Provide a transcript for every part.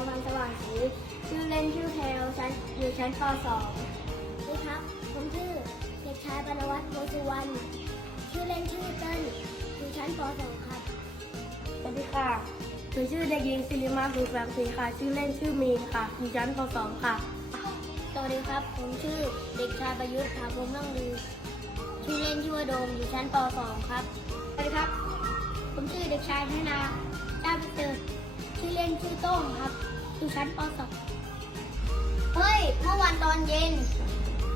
รวันสว่างศรีชื่อเล่นชื่อเพลชั้นอยู่ชั้นป .2 สวัสดีครับ ผมชื่อเด็กชายปนวัตรโมสุวรรณชื่อเล่นชื่อเติ้นอยู่ชั้นป .2 ครับสวัสดีค่ะผมชื่อเด็กหญิงสิริมาสุแสงศรีค่ะ ชื่อเล่นชื่อมีนค่ะอยู่ชั้นป .2 ค่ะ สวัสดีครับ ผมชื่อเด็กชายประยุทธ์ถาวงร่งลือชื่อเล่นชื่อว่าโดมอยู่ชั้นป .2 ครับ สวัสดีครับ ผมชื่อเด็กชายธนา ชั้นป .2 เฮ้ย เมื่อวันตอนเย็น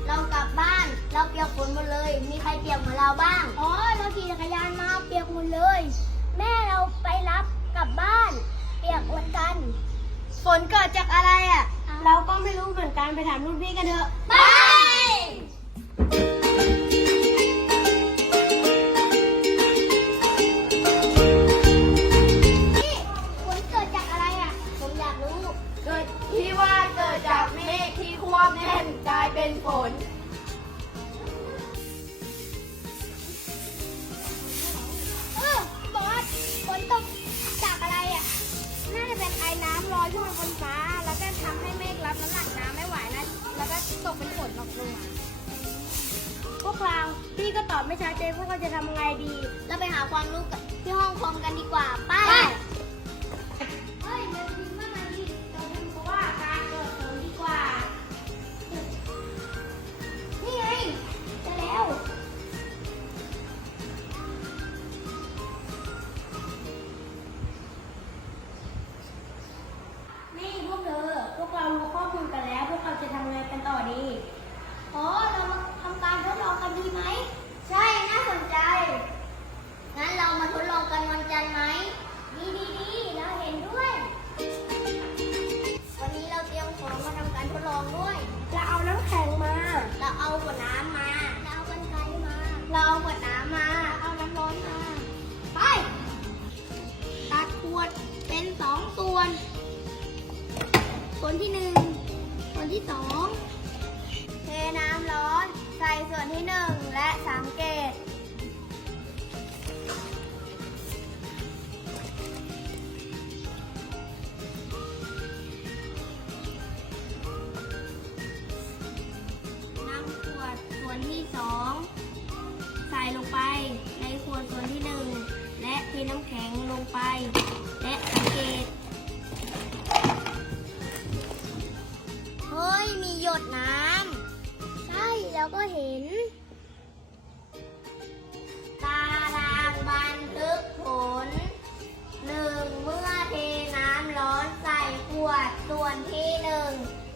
เรากลับบ้านเราเปียกฝนหมดเลย มีใครเปียกเหมือนเราบ้าง อ๋อ เราขี่จักรยานมาเปียกหมดเลย แม่เราไปรับกลับบ้าน เปียกเหมือนกัน ฝนเกิดจากอะไรอะ เราก็ไม่รู้เหมือนกันไปถามรุ่นพี่กันเถอะไป น้ำลอยขึ้นมาบนฟ้า แล้วก็ทำให้เมฆรับน้ำหนักน้ำไม่ไหวนะ แล้วก็ตกเป็นฝนลงมาพวกเราพี่ก็ตอบไม่ชัดเจนพวกเราจะทำยังไงดี เราไปหาความรู้กันที่ห้องคอมกันดีกว่า ไป จะทำยังไงกันต่อดีอ๋อเรามาทำการทดลองกันดีไหม ใช่น่าสนใจ งั้นเรามาทดลองกันวันจันทร์ไหม ดีดีดีเราเห็นด้วย วันนี้เราเตรียมของมาทำการทดลองด้วยจะเอาน้ำแข็งมา เราเอาขวดน้ำมา เราเอากันไกรมา เราเอาขวดน้ำมา เอาน้ำร้อนมา ไป ตัดขวดเป็นสองส่วน ส่วนที่หนึ่งส่ วนที่สองเทน้ำร้อนใส่ส่วนที่หนึ่งและสังเกตนำขวดส่วนที่สองใส่ลงไปในขวดส่วนที่หนึ่งและเทน้ำแข็งลงไป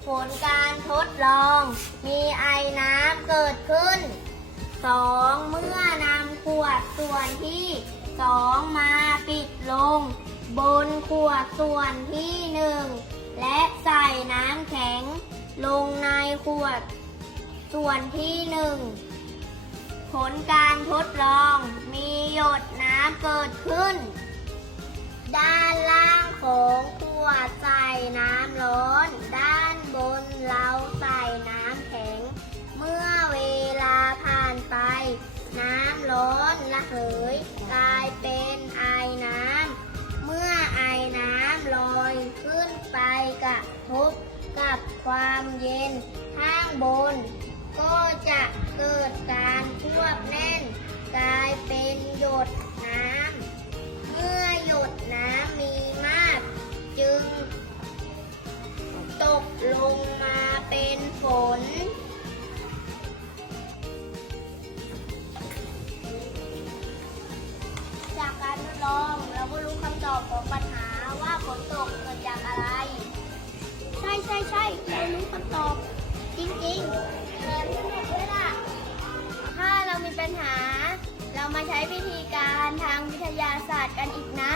ผลการทดลอง มีไอน้ำเกิดขึ้นสองเมื่อนำขวดส่วนที่สองมาปิดลง บนขวดส่วนที่หนึ่งและใส่น้ำแข็ง ลงในขวดส่วนที่หนึ่งผลการทดลอง มีหยดน้ำเกิดขึ้น ด้านล่างของขวดใส่ กลายเป็นไอน้ำ เมื่อไอน้ำลอยขึ้นไปกระทบกับความเย็นข้างบน ก็จะเกิด ปัญหาว่าฝนตกเกิดจากอะไร ใช่ใช่ใช่เรารู้คำตอบจริงๆแถมสนุกด้วยล่ะ ถ้าเรามีปัญหา เรามาใช้วิธีการทางวิทยาศาสตร์กันอีกนะ